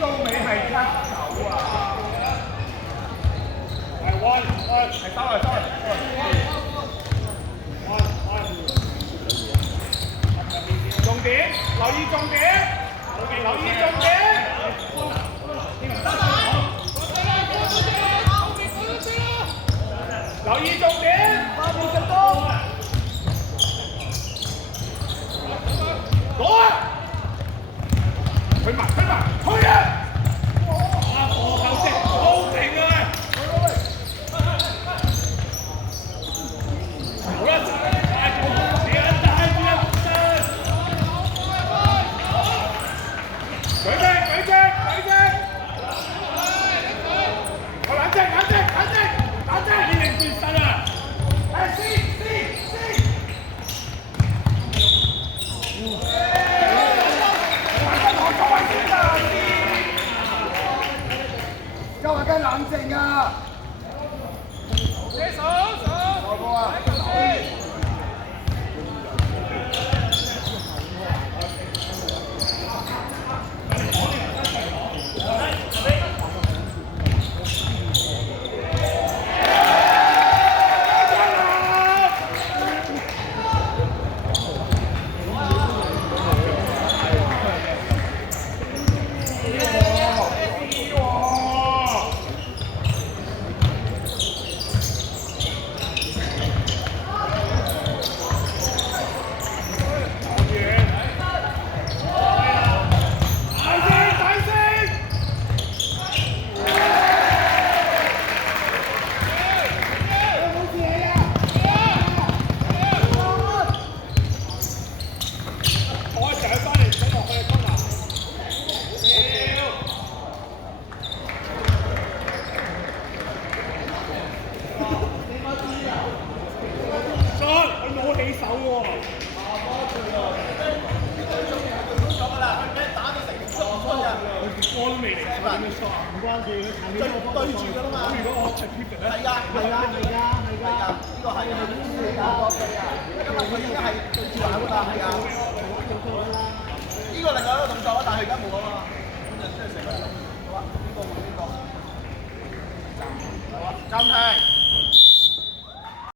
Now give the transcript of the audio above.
到尾係甩手啊！係彎，係收嚟收嚟。重點，留意重點，留意重點。留意重點，50多。攞啊！推埋，推啊！周華雞冷靜啊！手啊！對住㗎啦嘛。如果我係 keep 嘅咧，係㗎，呢個係啊，因為佢已經係對住玩㗎嘛，係啊。呢個另外一個動作啊，但係而家冇啊嘛。咁就即係成個好啊，呢個換呢個。好啊，暫停。